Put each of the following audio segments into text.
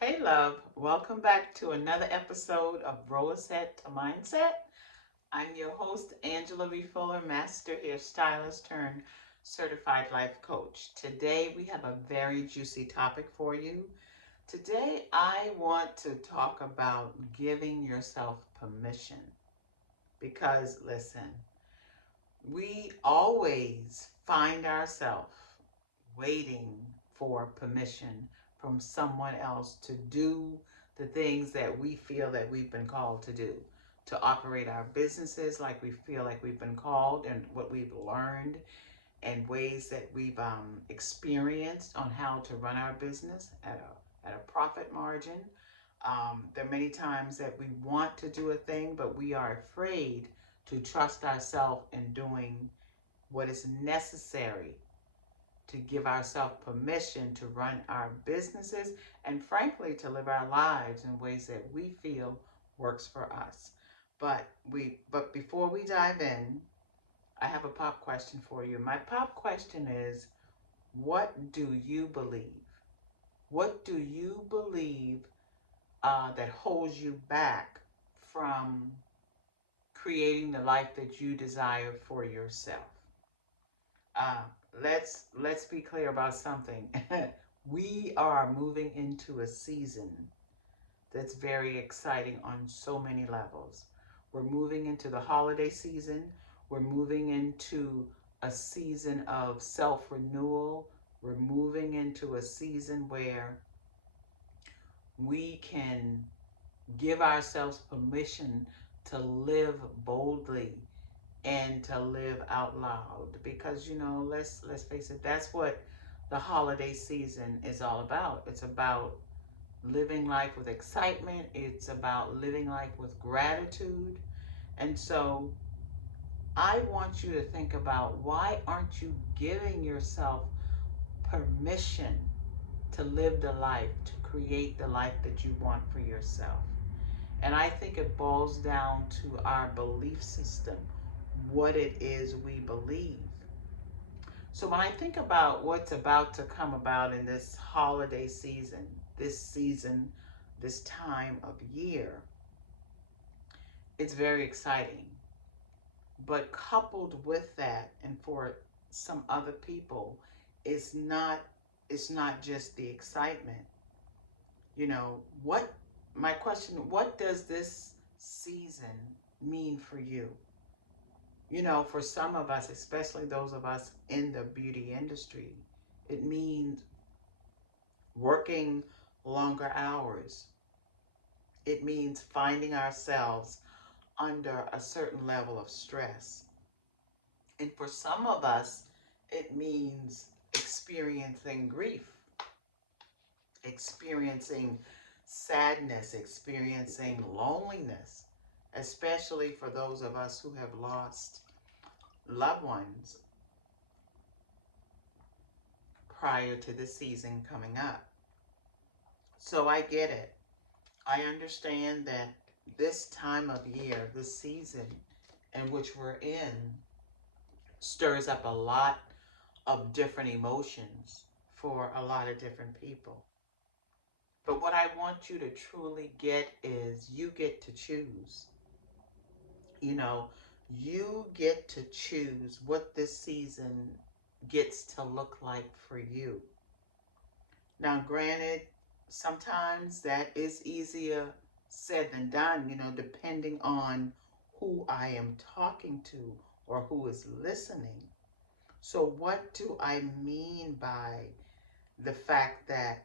Hey, love. Welcome back to another episode of Rollerset to Mindset. I'm your host, Angela B. Fuller, Master Hairstylist turned Certified Life Coach. Today, we have a very juicy topic for you. Today, I want to talk about giving yourself permission. Because, listen, we always find ourselves waiting for permission from someone else to do the things that we feel that we've been called to do, to operate our businesses like we feel like we've been called, and what we've learned and ways that we've experienced on how to run our business at a profit margin. There are many times that we want to do a thing, but we are afraid to trust ourselves in doing what is necessary to give ourselves permission to run our businesses and frankly to live our lives in ways that we feel works for us. But before we dive in, I have a pop question for you. My pop question is, what do you believe? What do you believe that holds you back from creating the life that you desire for yourself? Uh, let's be clear about something. We are moving into a season that's very exciting on so many levels. We're moving into the holiday season. We're moving into a season of self-renewal. We're moving into a season where we can give ourselves permission to live boldly and to live out loud, because let's face it, that's what the holiday season is all about. It's about living life with excitement. It's about living life with gratitude. And so I want you to think about, why aren't you giving yourself permission to live the life, to create the life that you want for yourself? And I think it boils down to our belief system, what it is we believe. So when I think about what's about to come about in this holiday season, this time of year, it's very exciting. But coupled with that, and for some other people, it's not it's not just the excitement. What my question, what does this season mean for you? For some of us, especially those of us in the beauty industry, it means working longer hours. It means finding ourselves under a certain level of stress. And for some of us, it means experiencing grief, experiencing sadness, experiencing loneliness, especially for those of us who have lost loved ones prior to the season coming up. So I get it. I understand that this time of year, this season in which we're in, stirs up a lot of different emotions for a lot of different people. But what I want you to truly get is, you get to choose. You know, you get to choose what this season gets to look like for you. Now, granted, sometimes that is easier said than done, depending on who I am talking to or who is listening. So, what do I mean by the fact that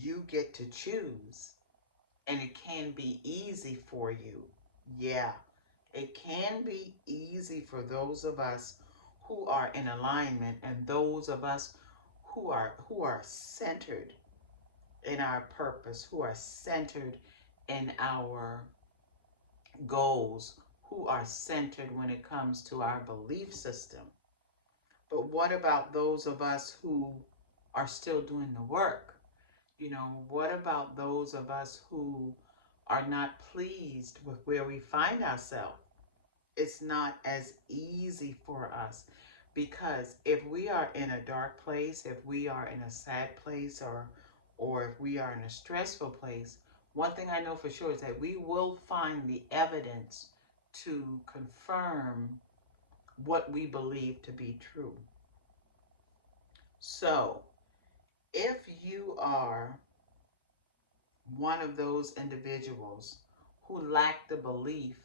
you get to choose and it can be easy for you? Yeah, it can be easy for those of us who are in alignment, and those of us who are centered in our purpose, who are centered in our goals, who are centered when it comes to our belief system. But what about those of us who are still doing the work? What about those of us who are not pleased with where we find ourselves? It's not as easy for us, because if we are in a dark place, if we are in a sad place, or or if we are in a stressful place, one thing I know for sure is that we will find the evidence to confirm what we believe to be true. So, if you are one of those individuals who lack the belief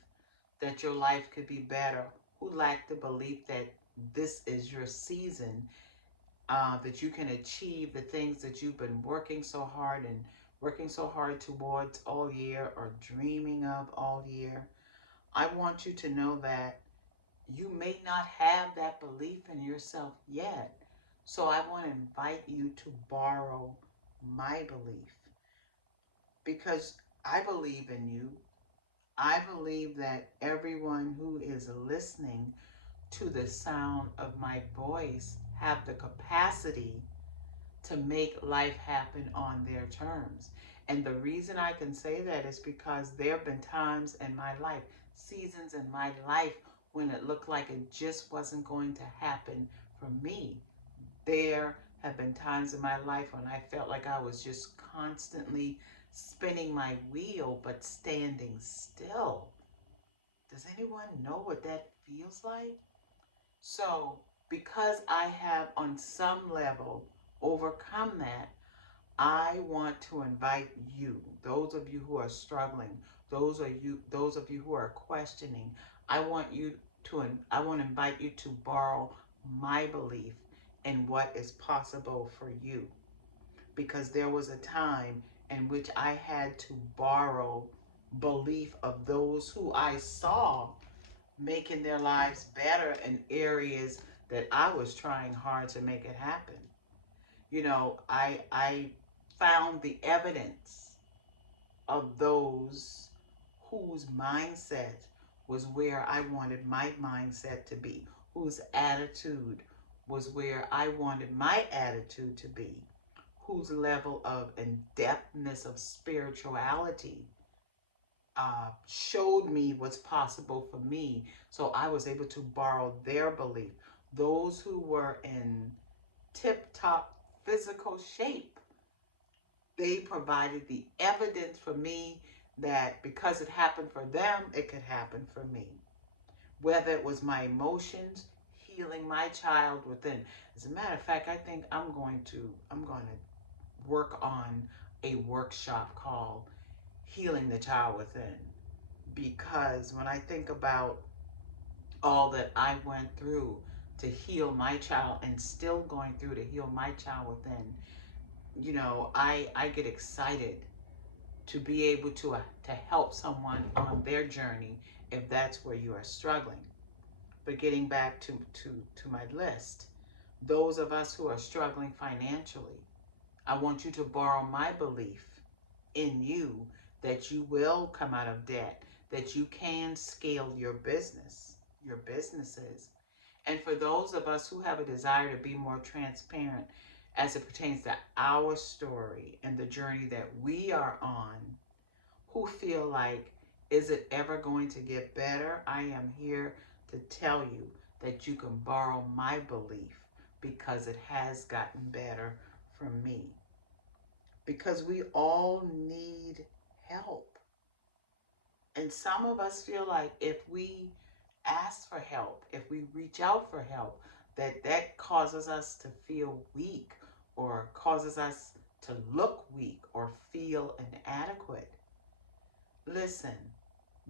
that your life could be better, who lack the belief that this is your season, that you can achieve the things that you've been working so hard towards all year or dreaming of all year, I want you to know that you may not have that belief in yourself yet. So I want to invite you to borrow my belief because I believe in you. I believe that everyone who is listening to the sound of my voice have the capacity to make life happen on their terms. And the reason I can say that is because there have been times in my life, seasons in my life, when it looked like it just wasn't going to happen for me. There have been times in my life when I felt like I was just constantly spinning my wheel but standing still. Does anyone know what that feels like? So, because I have on some level overcome that, I want to invite you, those of you who are struggling, those of you who are questioning, I want you I want to invite you to borrow my belief in what is possible for you. Because there was a time in which I had to borrow belief of those who I saw making their lives better in areas that I was trying hard to make it happen. I found the evidence of those whose mindset was where I wanted my mindset to be, whose attitude was where I wanted my attitude to be, whose level of in-depthness of spirituality showed me what's possible for me. So I was able to borrow their belief. Those who were in tip-top physical shape, they provided the evidence for me that because it happened for them, it could happen for me. Whether it was my emotions, healing my child within. As a matter of fact, I think I'm going to work on a workshop called Healing the Child Within. Because when I think about all that I went through to heal my child and still going through to heal my child within, I get excited to be able to help someone on their journey if that's where you are struggling. But getting back to my list, those of us who are struggling financially, I want you to borrow my belief in you that you will come out of debt, that you can scale your businesses. And for those of us who have a desire to be more transparent as it pertains to our story and the journey that we are on, who feel like, is it ever going to get better? I am here to tell you that you can borrow my belief because it has gotten better from me. Because we all need help. And some of us feel like if we ask for help, if we reach out for help, that causes us to feel weak or causes us to look weak or feel inadequate. Listen,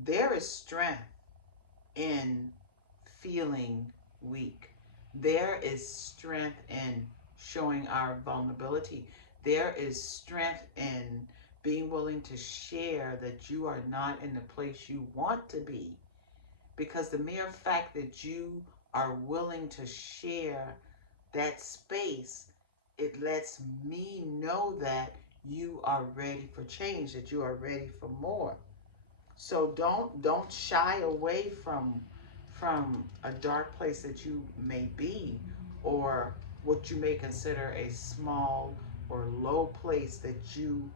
there is strength in feeling weak. There is strength in showing our vulnerability. There is strength in being willing to share that you are not in the place you want to be. Because the mere fact that you are willing to share that space, it lets me know that you are ready for change, that you are ready for more. So don't shy away from a dark place that you may be, or what you may consider a small or low place that you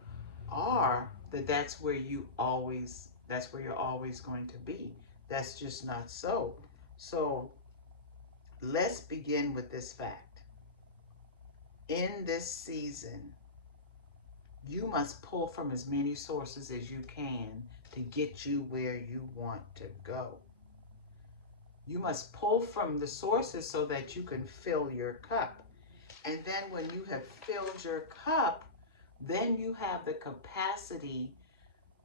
are, that's where you're always going to be. That's just not so. So let's begin with this fact. In this season, You must pull from as many sources as you can to get you where you want to go. You must pull from the sources so that you can fill your cup. And then when you have filled your cup, then you have the capacity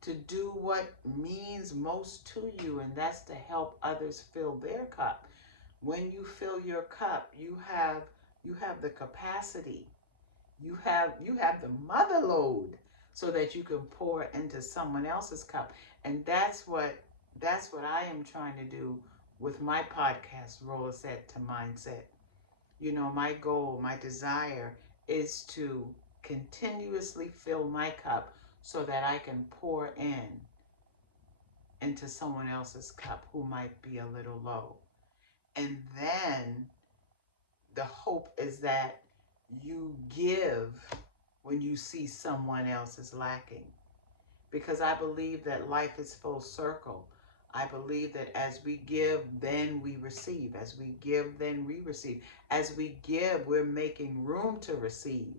to do what means most to you, and that's to help others fill their cup. When you fill your cup, you have the capacity. You have the mother load so that you can pour into someone else's cup. And that's what I am trying to do with my podcast, Rollerset to Mindset. My goal, my desire is to continuously fill my cup so that I can pour into someone else's cup who might be a little low. And then the hope is that you give when you see someone else is lacking. Because I believe that life is full circle. I believe that as we give, then we receive. As we give, then we receive. As we give, we're making room to receive.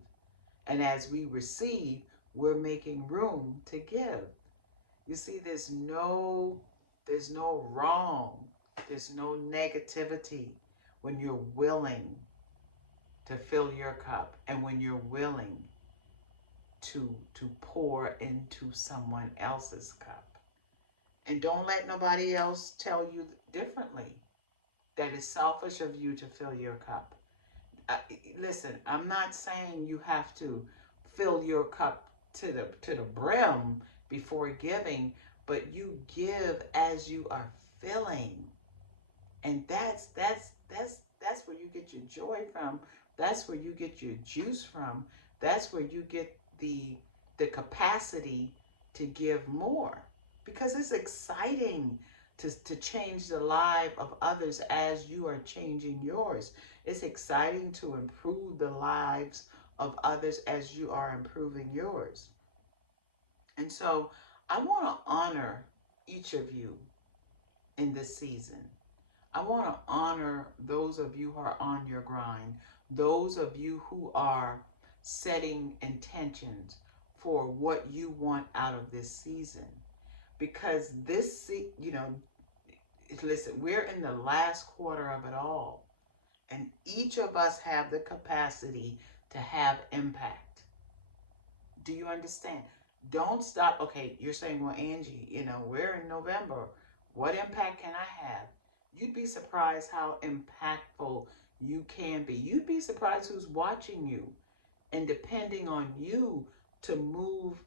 And as we receive, we're making room to give. You see, there's no wrong. There's no negativity when you're willing to fill your cup and when you're willing to pour into someone else's cup. And don't let nobody else tell you differently that it's selfish of you to fill your cup. Uh, Listen, I'm not saying you have to fill your cup to the brim before giving, but you give as you are filling. And that's where you get your joy from. That's where you get your juice from. That's where you get the capacity to give more, because it's exciting to change the life of others as you are changing yours. It's exciting to improve the lives of others as you are improving yours. And so I want to honor each of you in this season. I want to honor those of you who are on your grind, those of you who are setting intentions for what you want out of this season. Because listen, we're in the last quarter of it all, and each of us have the capacity to have impact. Do you understand? Don't stop. Okay, you're saying, well, Angie, we're in November. What impact can I have? You'd be surprised how impactful you can be. You'd be surprised who's watching you and depending on you to move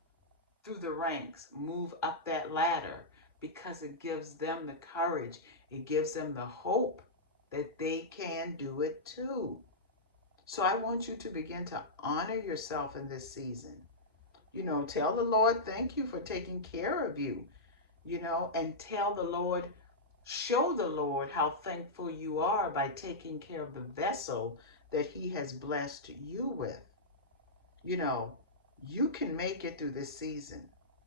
through the ranks, move up that ladder, because it gives them the courage. It gives them the hope that they can do it too. So I want you to begin to honor yourself in this season. Tell the Lord, thank you for taking care of you, and tell the Lord, show the Lord how thankful you are by taking care of the vessel that He has blessed you with. You know, you can make it through this season,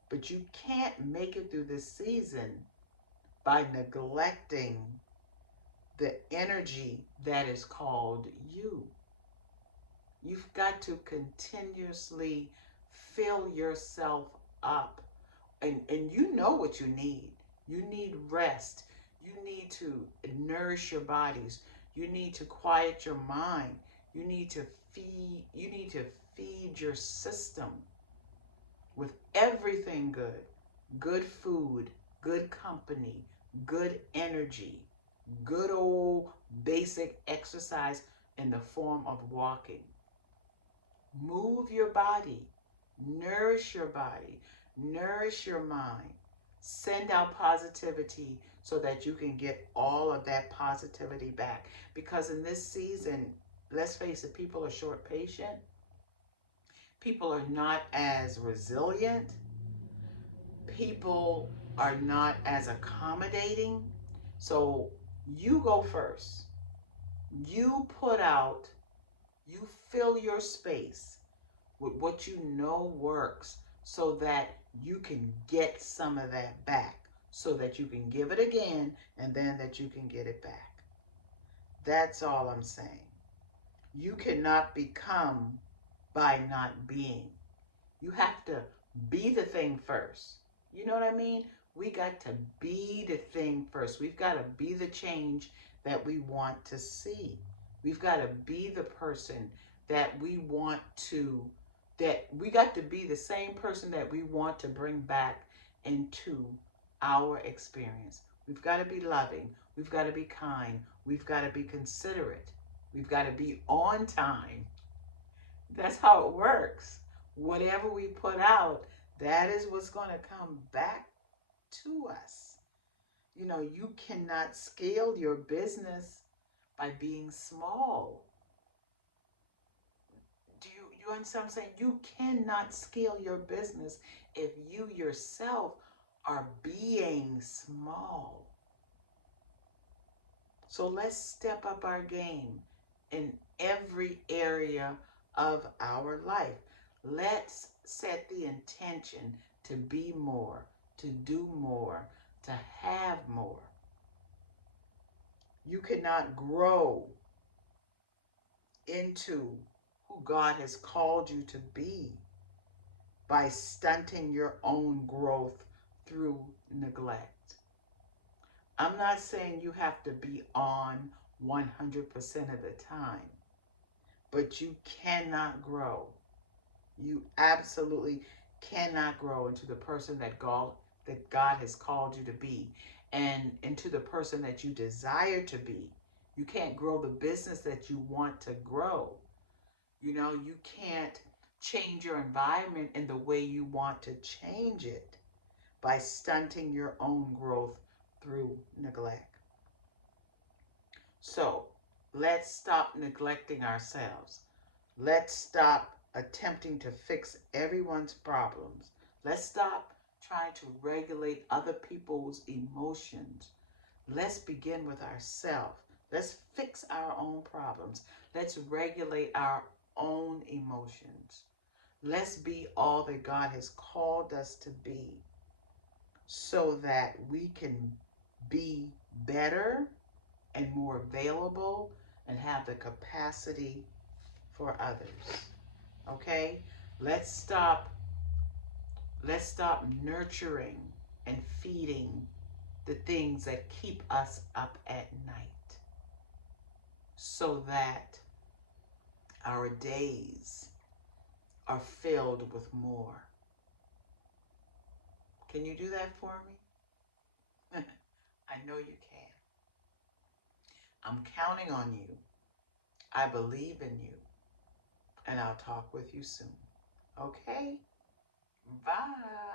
but you can't make it through this season by neglecting the energy that is called you. You've got to continuously fill yourself up. And you know what you need. You need rest. You need to nourish your bodies. You need to quiet your mind. You need to feed your system with everything good. Good food, good company, good energy, good old basic exercise in the form of walking. Move your body, nourish your mind, send out positivity so that you can get all of that positivity back. Because in this season, let's face it, people are short patient, people are not as resilient, people are not as accommodating. So you go first. You put out, you fill your space with what you know works so that you can get some of that back, so that you can give it again and then that you can get it back. That's all I'm saying. You cannot become by not being. You have to be the thing first. You know what I mean? We got to be the thing first. We've got to be the change that we want to see. We've got to be the person that we want to, that we got to be the same person that we want to bring back into our experience. We've got to be loving. We've got to be kind. We've got to be considerate. We've got to be on time. That's how it works. Whatever we put out, that is what's going to come back to us. You know, you cannot scale your business by being small. Do you understand what I'm saying? You cannot scale your business if you yourself are being small. So let's step up our game in every area of our life. Let's set the intention to be more, to do more, to have more. You cannot grow into who God has called you to be by stunting your own growth through neglect. I'm not saying you have to be on 100% of the time, but you cannot grow. You absolutely cannot grow into the person that God has called you to be, and into the person that you desire to be. You can't grow the business that you want to grow. You know, you can't change your environment in the way you want to change it by stunting your own growth through neglect. So let's stop neglecting ourselves. Let's stop attempting to fix everyone's problems. Let's stop trying to regulate other people's emotions. Let's begin with ourselves. Let's fix our own problems. Let's regulate our own emotions. Let's be all that God has called us to be so that we can be better and more available and have the capacity for others. Okay? Let's stop nurturing and feeding the things that keep us up at night so that our days are filled with more. Can you do that for me? I know you can. I'm counting on you. I believe in you. And I'll talk with you soon. Okay? Bye.